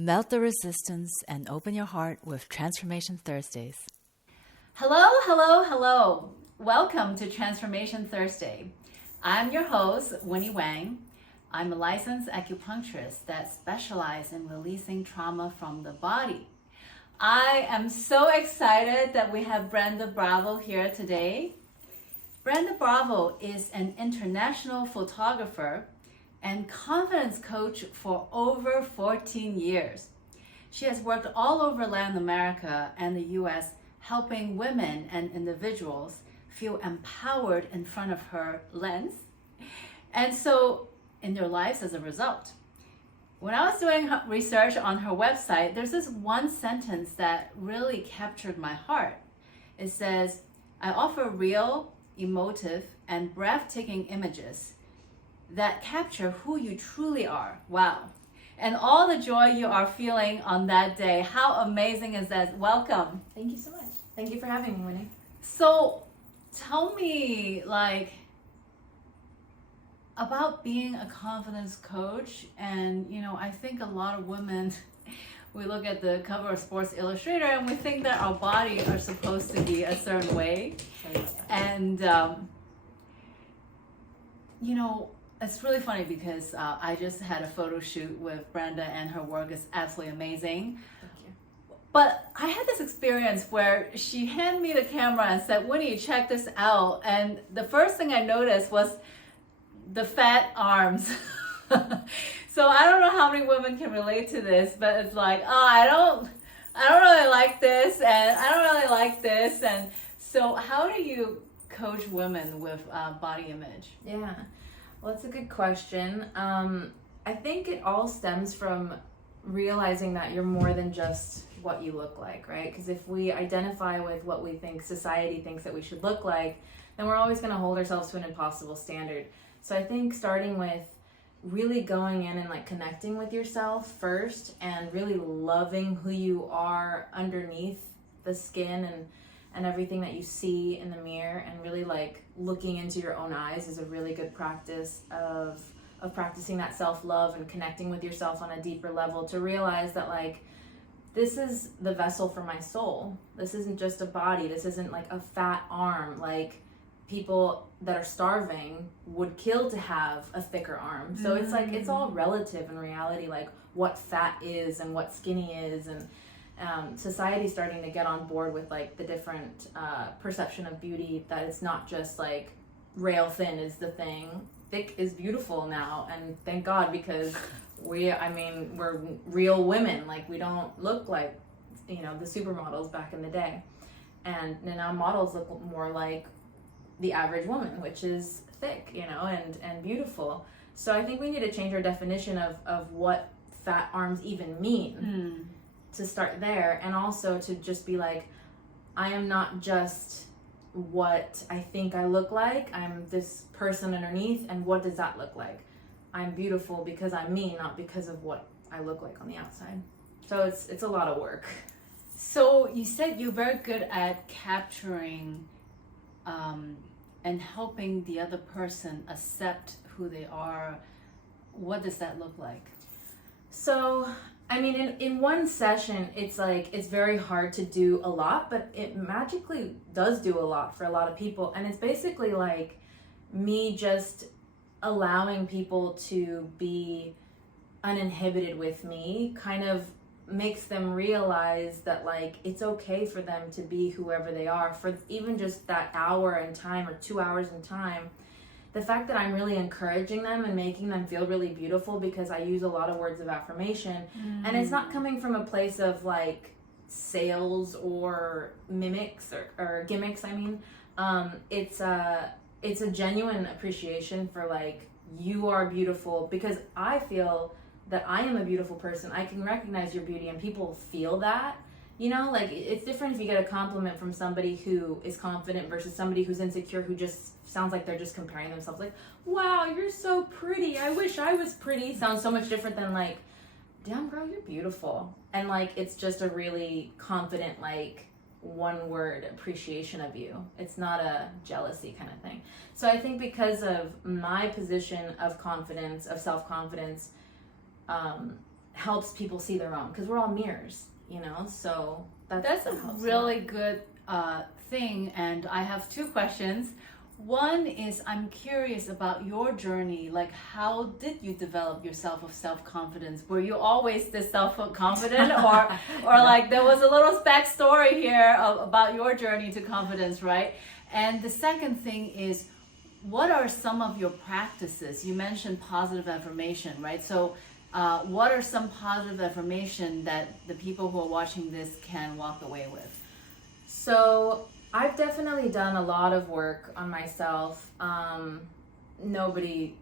Melt the resistance and open your heart with Transformation Thursdays. Hello, hello, hello. Welcome to Transformation Thursday. I'm your host, Winnie Wang. I'm a licensed acupuncturist that specializes in releasing trauma from the body. I am so excited that we have Brenda Bravo here today. Brenda Bravo is an international photographer and confidence coach for over 14 years. She has worked all over Latin America and the US, helping women and individuals feel empowered in front of her lens, and so in their lives as a result. When I was doing research on her website, there's this one sentence that really captured my heart. It says, "I offer real, emotive, and breathtaking images that capture who you truly are." Wow. And all the joy you are feeling on that day. How amazing is that? Welcome. Thank you so much. Thank you for having me, Winnie. So tell me, about being a confidence coach. And, I think a lot of women, we look at the cover of Sports Illustrated and we think that our body are supposed to be a certain way. And, it's really funny because I just had a photo shoot with Brenda and her work is absolutely amazing. Thank you. But I had this experience where she handed me the camera and said, "Winnie, check this out." And the first thing I noticed was the fat arms. So I don't know how many women can relate to this, but it's like, I don't really like this, and I don't really like this. And so how do you coach women with body image? Yeah. Well, it's a good question. I think it all stems from realizing that you're more than just what you look like, right? Because if we identify with what we think society thinks that we should look like, then we're always going to hold ourselves to an impossible standard. So I think starting with really going in and connecting with yourself first and really loving who you are underneath the skin and everything that you see in the mirror, and really looking into your own eyes is a really good practice of practicing that self-love and connecting with yourself on a deeper level, to realize that this is the vessel for my soul. This isn't just a body. This isn't a fat arm. People that are starving would kill to have a thicker arm. So it's all relative in reality, what fat is and what skinny is. And society's starting to get on board with the different perception of beauty, that it's not just rail thin is the thing. Thick is beautiful now, and thank God, because we're real women. We don't look like the supermodels back in the day, and now models look more like the average woman, which is thick, and beautiful. So I think we need to change our definition of what fat arms even mean. To start there, and also to just be I am not just what I think I look like. I'm this person underneath, and what does that look like? I'm beautiful because I'm me, not because of what I look like on the outside. So it's a lot of work. So you said you're very good at capturing and helping the other person accept who they are. What does that look like? So in one session, it's very hard to do a lot, but it magically does do a lot for a lot of people. And it's basically me just allowing people to be uninhibited with me kind of makes them realize that it's okay for them to be whoever they are for even just that hour in time or 2 hours in time. The fact that I'm really encouraging them and making them feel really beautiful, because I use a lot of words of affirmation, and it's not coming from a place of sales or mimics or gimmicks. It's a genuine appreciation for you are beautiful, because I feel that I am a beautiful person. I can recognize your beauty, and people feel that. It's different if you get a compliment from somebody who is confident versus somebody who's insecure, who just sounds like they're just comparing themselves. Wow, you're so pretty. I wish I was pretty. Sounds so much different than damn girl, you're beautiful. And it's just a really confident, one word appreciation of you. It's not a jealousy kind of thing. So I think because of my position of confidence, of self-confidence, helps people see their own, because we're all mirrors, so That's a helps really good thing, and I have two questions. One is I'm curious about your journey. Like, how did you develop your self-confidence? Were you always this self-confident, or like there was a little backstory here about your journey to confidence, right? And the second thing is, what are some of your practices? You mentioned positive affirmation, right? So, what are some positive affirmation that the people who are watching this can walk away with? So I've definitely done a lot of work on myself. Nobody's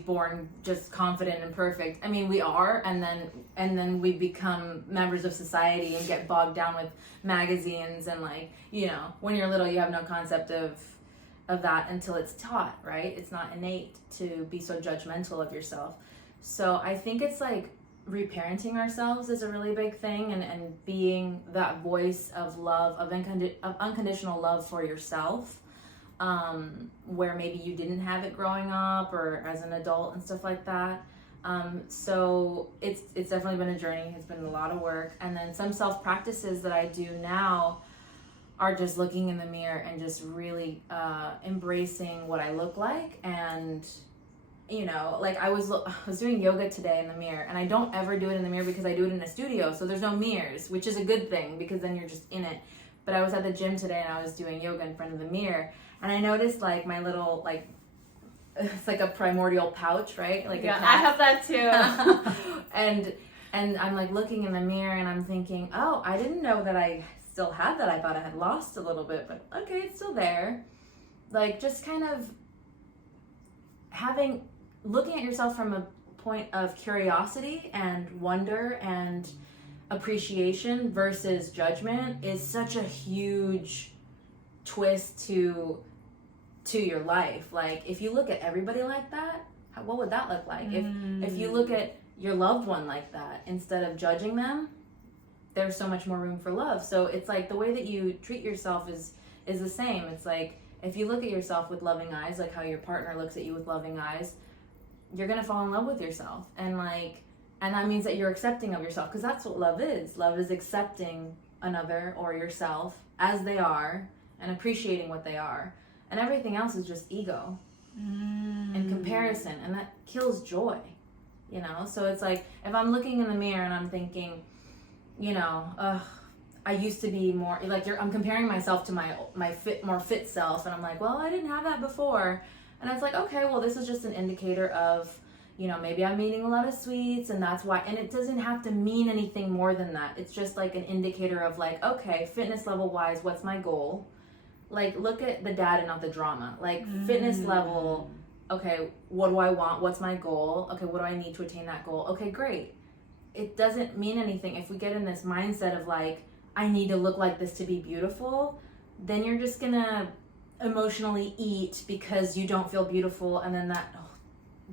born just confident and perfect. I mean, we are, and then we become members of society and get bogged down with magazines and when you're little, you have no concept of that until it's taught, right? It's not innate to be so judgmental of yourself. So I think it's like reparenting ourselves is a really big thing, and being that voice of love, of unconditional love for yourself, where maybe you didn't have it growing up or as an adult and stuff like that. So it's definitely been a journey. It's been a lot of work. And then some self practices that I do now are just looking in the mirror and just really embracing what I look like. And I was doing yoga today in the mirror, and I don't ever do it in the mirror because I do it in a studio, so there's no mirrors, which is a good thing because then you're just in it. But I was at the gym today and I was doing yoga in front of the mirror, and I noticed my little it's like a primordial pouch, right? Like yeah, I have that too. and I'm looking in the mirror and I'm thinking, oh, I didn't know that I still had that. I thought I had lost a little bit, but okay, it's still there. Just kind of looking at yourself from a point of curiosity and wonder and appreciation versus judgment is such a huge twist to your life. If you look at everybody like that, what would that look like? If you look at your loved one like that, instead of judging them, there's so much more room for love. So it's the way that you treat yourself is the same. It's if you look at yourself with loving eyes, like how your partner looks at you with loving eyes, you're going to fall in love with yourself. And that means that you're accepting of yourself, because that's what love is. Love is accepting another or yourself as they are and appreciating what they are. And everything else is just ego and comparison, and that kills joy, So it's if I'm looking in the mirror and I'm thinking, I used to be more I'm comparing myself to my more fit self, and I'm well, I didn't have that before. And it's okay, well, this is just an indicator of, maybe I'm eating a lot of sweets, and that's why. And it doesn't have to mean anything more than that. It's just an indicator of okay, fitness level wise, what's my goal? Look at the data, not the drama. Fitness level, okay, what do I want? What's my goal? Okay, what do I need to attain that goal? Okay, great. It doesn't mean anything. If we get in this mindset of I need to look like this to be beautiful, then you're just gonna emotionally eat because you don't feel beautiful, and then that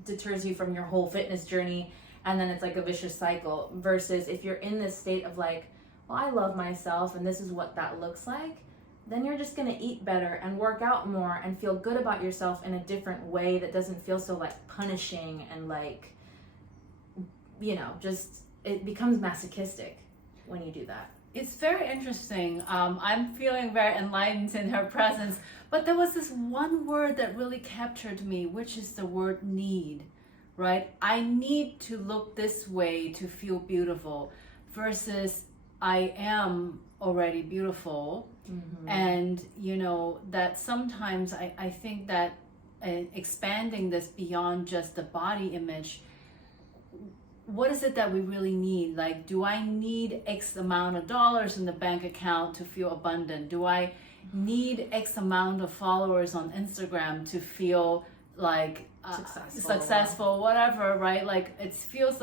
deters you from your whole fitness journey, and then it's a vicious cycle. Versus if you're in this state of well, I love myself and this is what that looks like, then you're just gonna eat better and work out more and feel good about yourself in a different way that doesn't feel so punishing and just it becomes masochistic when you do that. It's very interesting. I'm feeling very enlightened in her presence. But there was this one word that really captured me, which is the word need, right? I need to look this way to feel beautiful versus I am already beautiful. Mm-hmm. And, that sometimes I think that expanding this beyond just the body image, what is it that we really need? Do I need X amount of dollars in the bank account to feel abundant? Do I need X amount of followers on Instagram to feel successful, whatever, right? It feels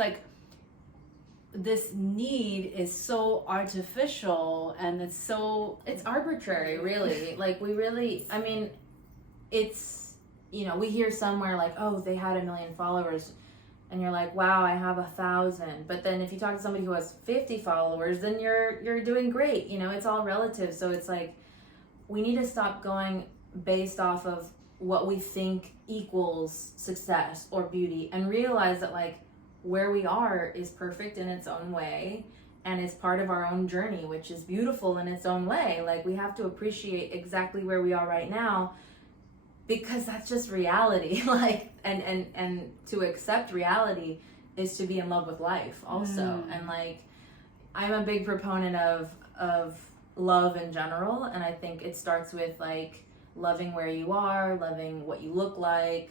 this need is so artificial, and it's arbitrary, really. It's, we hear somewhere oh, they had 1 million followers. And you're wow, I have 1,000. But then if you talk to somebody who has 50 followers, then you're doing great. It's all relative. So it's we need to stop going based off of what we think equals success or beauty, and realize that where we are is perfect in its own way and is part of our own journey, which is beautiful in its own way. Like, we have to appreciate exactly where we are right now, because that's just reality. Like, and to accept reality is to be in love with life also. And like, I'm a big proponent of love in general, and I think it starts with like loving where you are, loving what you look like,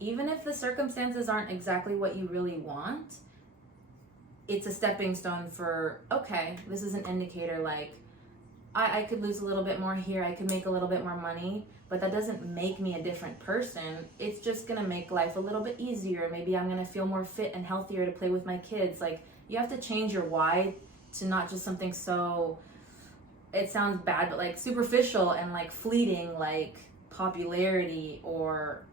even if the circumstances aren't exactly what you really want. It's a stepping stone for, okay, this is an indicator, like I could lose a little bit more here, I could make a little bit more money, but that doesn't make me a different person. It's just gonna make life a little bit easier. Maybe I'm gonna feel more fit and healthier to play with my kids. Like, you have to change your why to not just something so, it sounds bad, but like superficial and like fleeting, like popularity or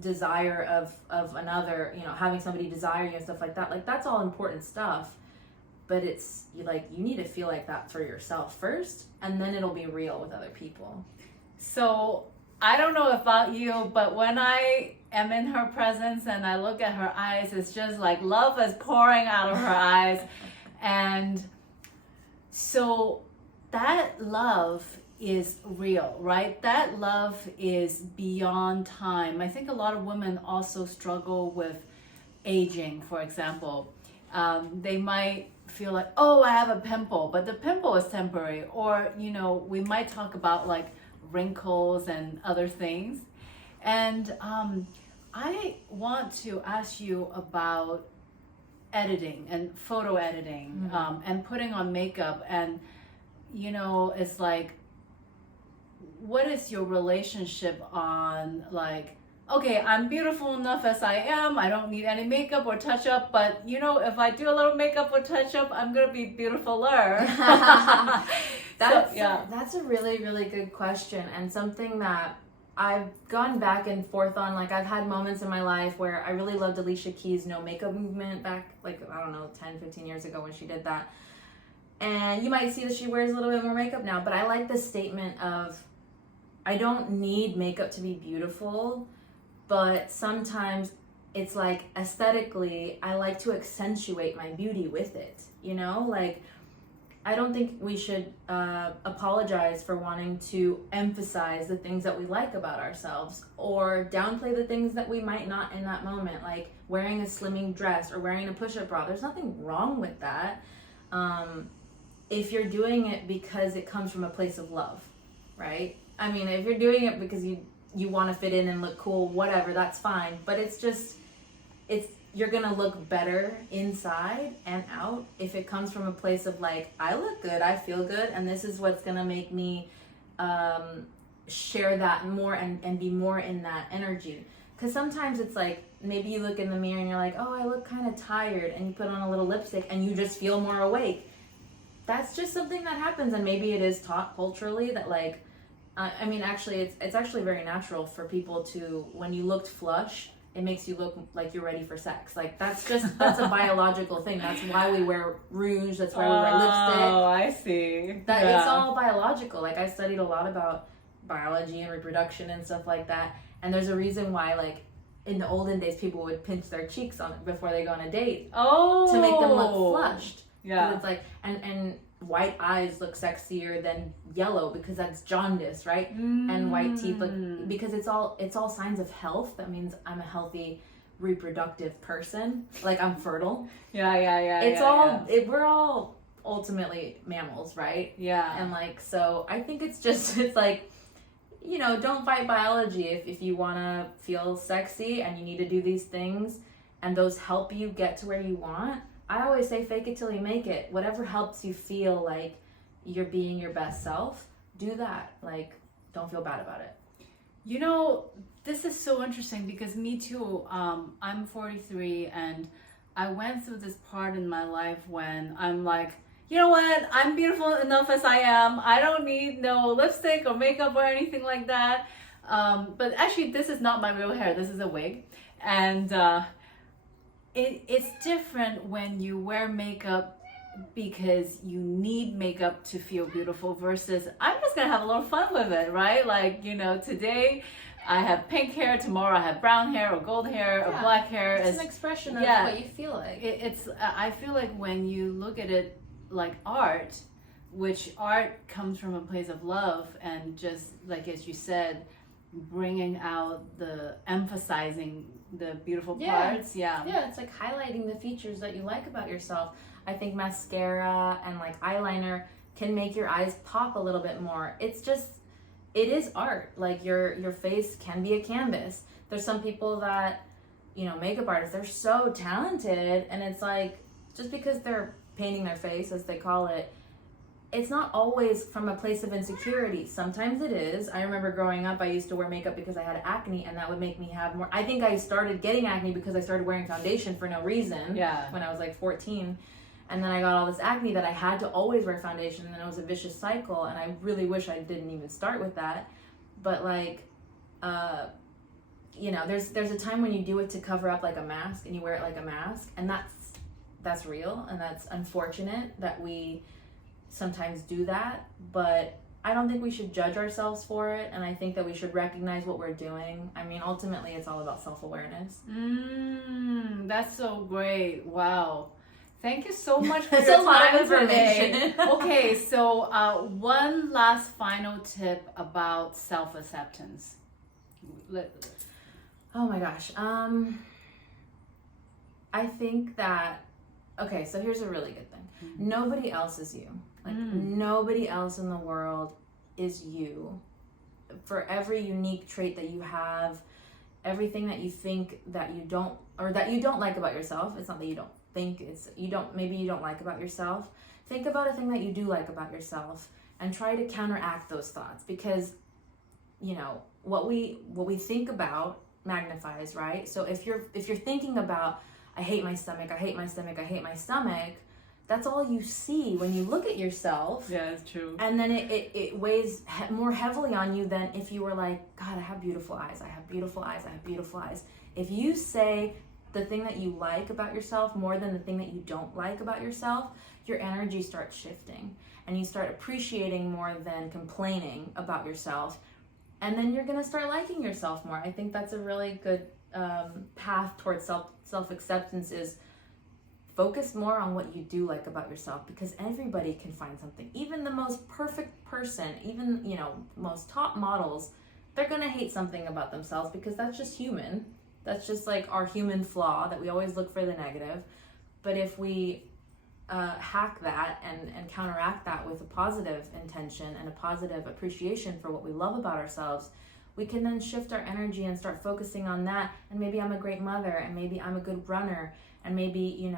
desire of another, you know, having somebody desire you and stuff like that. Like, that's all important stuff, but it's you need to feel like that for yourself first, and then it'll be real with other people. So I don't know about you, but when I am in her presence and I look at her eyes, it's just like love is pouring out of her eyes. And so that love is real, right? That love is beyond time. I think a lot of women also struggle with aging, for example. They might feel like, oh, I have a pimple, but the pimple is temporary. Or, you know, we might talk about like wrinkles and other things. And I want to ask you about editing and photo editing, and putting on makeup. And, you know, it's like, what is your relationship on like, okay, I'm beautiful enough as I am, I don't need any makeup or touch up, but you know, if I do a little makeup or touch up, I'm gonna be beautifuler. That's a really, really good question, and something that I've gone back and forth on. Like, I've had moments in my life where I really loved Alicia Keys' no makeup movement back, like, I don't know, 10, 15 years ago when she did that. And you might see that she wears a little bit more makeup now, but I like the statement of, I don't need makeup to be beautiful, but sometimes it's like aesthetically, I like to accentuate my beauty with it, you know? Like, I don't think we should apologize for wanting to emphasize the things that we like about ourselves, or downplay the things that we might not in that moment, like wearing a slimming dress or wearing a push-up bra. There's nothing wrong with that. If you're doing it because it comes from a place of love, right? I mean, if you're doing it because you want to fit in and look cool, whatever, that's fine. But you're gonna look better inside and out if it comes from a place of like, I look good, I feel good, and this is what's gonna make me share that more and be more in that energy. Because sometimes it's like, maybe you look in the mirror and you're like, oh, I look kind of tired, and you put on a little lipstick and you just feel more awake. That's just something that happens, and maybe it is taught culturally that like, I mean, actually, it's actually very natural for people to, when you looked flush, it makes you look like you're ready for sex. Like, that's a biological thing. That's why we wear rouge. That's why we wear lipstick. Oh, I see. It's all biological. Like, I studied a lot about biology and reproduction and stuff like that. And there's a reason why, like, in the olden days, people would pinch their cheeks on before they go on a date. Oh. To make them look flushed. Yeah. It's like, and white eyes look sexier than yellow because that's jaundice, right? And white teeth look, because it's all signs of health. That means I'm a healthy reproductive person, like I'm fertile. We're all ultimately mammals, right? Yeah. And like, so I think it's like, you know, don't fight biology. If you want to feel sexy and you need to do these things and those help you get to where you want, I always say fake it till you make it. Whatever helps you feel like you're being your best self, do that. Like, don't feel bad about it. You know, this is so interesting because me too, I'm 43 and I went through this part in my life when I'm like, you know what? I'm beautiful enough as I am. I don't need no lipstick or makeup or anything like that. But actually, this is not my real hair. This is a wig. And it's different when you wear makeup because you need makeup to feel beautiful versus I'm just gonna have a little fun with it, right? Like, you know, today I have pink hair, tomorrow I have brown hair or gold hair or black hair. It's an expression of what you feel like. I feel like when you look at it like art, which art comes from a place of love and just like as you said, bringing out emphasizing the beautiful parts. Yeah, it's like highlighting the features that you like about yourself. I think mascara and like eyeliner can make your eyes pop a little bit more. It is art. Like your face can be a canvas. There's some people that, makeup artists, they're so talented, and it's like just because they're painting their face, as they call it, it's not always from a place of insecurity. Sometimes it is. I remember growing up, I used to wear makeup because I had acne, and that would make me have more. I think I started getting acne because I started wearing foundation for no reason when I was like 14. And then I got all this acne that I had to always wear foundation, and then it was a vicious cycle, and I really wish I didn't even start with that. But like, there's a time when you do it to cover up like a mask, and you wear it like a mask, and that's real, and that's unfortunate that we sometimes do that, but I don't think we should judge ourselves for it, and I think that we should recognize what we're doing. I mean, ultimately, it's all about self-awareness. That's so great. Wow. Thank you so much for That's your a lot time of information. today. Okay, so one last final tip about self-acceptance. Oh my gosh. I think that, okay, so here's a really good thing. Nobody else is you. Like nobody else in the world is you. For every unique trait that you have, everything that you think that you don't, or that you don't like about yourself, it's not that you don't think, maybe you don't like about yourself. Think about a thing that you do like about yourself and try to counteract those thoughts, because what we think about magnifies, right? So if you're thinking about, I hate my stomach, I hate my stomach, I hate my stomach, that's all you see when you look at yourself. Yeah, it's true. And then it weighs more heavily on you than if you were like, God, I have beautiful eyes, I have beautiful eyes, I have beautiful eyes. If you say the thing that you like about yourself more than the thing that you don't like about yourself, your energy starts shifting, and you start appreciating more than complaining about yourself. And then you're going to start liking yourself more. I think that's a really good path towards self-acceptance, is focus more on what you do like about yourself, because everybody can find something. Even the most perfect person, even, most top models, they're going to hate something about themselves, because that's just human. That's just like our human flaw, that we always look for the negative. But if we hack that and counteract that with a positive intention and a positive appreciation for what we love about ourselves, we can then shift our energy and start focusing on that. And maybe I'm a great mother, and maybe I'm a good runner, and maybe,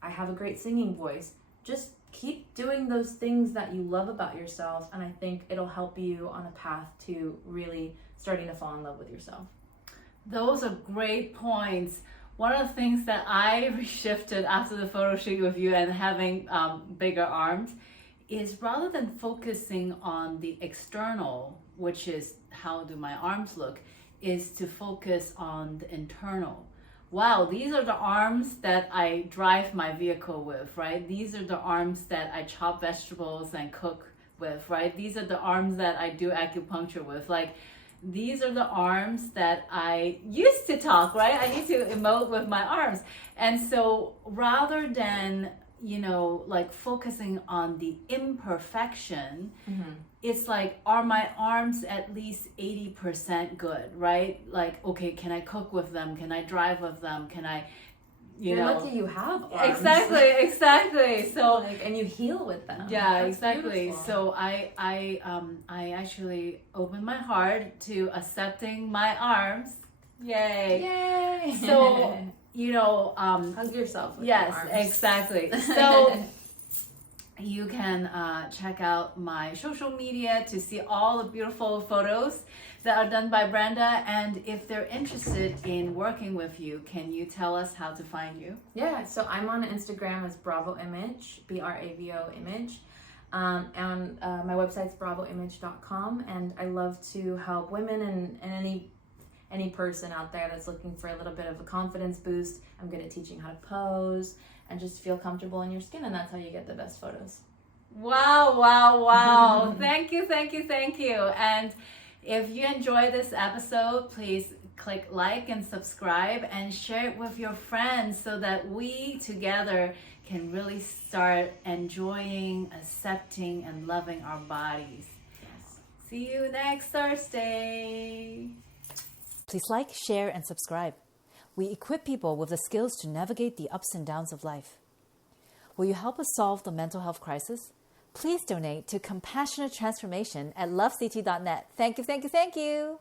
I have a great singing voice. Just keep doing those things that you love about yourself, and I think it'll help you on a path to really starting to fall in love with yourself. Those are great points. One of the things that I shifted after the photo shoot with you and having bigger arms is, rather than focusing on the external, which is how do my arms look, is to focus on the internal. Wow, these are the arms that I drive my vehicle with, right? These are the arms that I chop vegetables and cook with, right? These are the arms that I do acupuncture with. Like, these are the arms that I used to talk, right? I need to emote with my arms. And so rather than, like focusing on the imperfection, it's like, are my arms at least 80% good, right? Like, okay, can I cook with them? Can I drive with them? Can I, You're lucky you have arms. Exactly. So, and you heal with them. Yeah, That's exactly. beautiful. So I actually opened my heart to accepting my arms. Yay! So, hug yourself with your yes, arms. exactly. So you can check out my social media to see all the beautiful photos that are done by Brenda. And if they're interested in working with you, can you tell us how to find you? Yeah, so I'm on Instagram as Bravo Image, Bravo Image. And my website's bravoimage.com, and I love to help women and any person out there that's looking for a little bit of a confidence boost. I'm good at teaching how to pose and just feel comfortable in your skin, and that's how you get the best photos. Wow. Thank you. And If you enjoy this episode, please click like and subscribe and share it with your friends so that we together can really start enjoying, accepting, and loving our bodies. Yes. See you next Thursday. Please like, share, and subscribe. We equip people with the skills to navigate the ups and downs of life. Will you help us solve the mental health crisis? Please donate to Compassionate Transformation at lovect.net. Thank you, thank you, thank you.